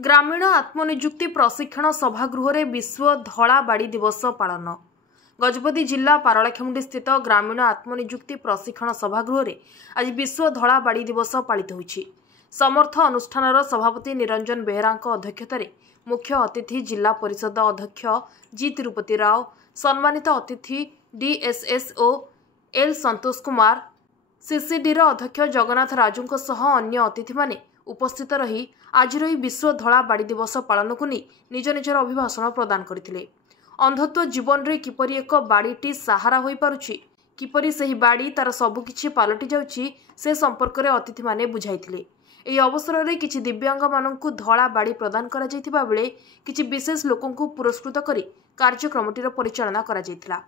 ग्रामीण आत्मनिजुक्ति प्रशिक्षण सभागृह विश्व धला बाड़ी दिवस पालन। गजपति जिला पारलाखेमुंडी स्थित ग्रामीण आत्मनिजुक्ति प्रशिक्षण सभागृह आज विश्व धला बाड़ी दिवस पालित होइछि। समर्थ अनुष्ठानर सभापति निरंजन बेहरा अध्यक्षतार मुख्य अतिथि जिला परिषद अध्यक्ष जी तिरुपति राव, सम्मानित अतिथि डीएसएसओ एल संतोष कुमार, सीसीडी अध्यक्ष जगन्नाथ राजू अन्य अतिथि माने उपस्थित रही आज विश्व धला बाड़ी दिवस पालन को निज निजर अभिभाषण प्रदान करथिले। अंधत्व जीवन रे किपरि एक बाड़ीटी सहारा होई पारुछि, किपरि सही बाड़ी तार सबुकिछि पालटि जाउछि से संपर्क रे अतिथि माने बुझाइथिले। एही अवसर रे किछि दिव्यांग माननकु धला बाड़ी प्रदान करा जायतिबा बेले किछि विशेष लोकंकु पुरस्कृत करी कार्यक्रमटीर परिचालना करा जायतिला।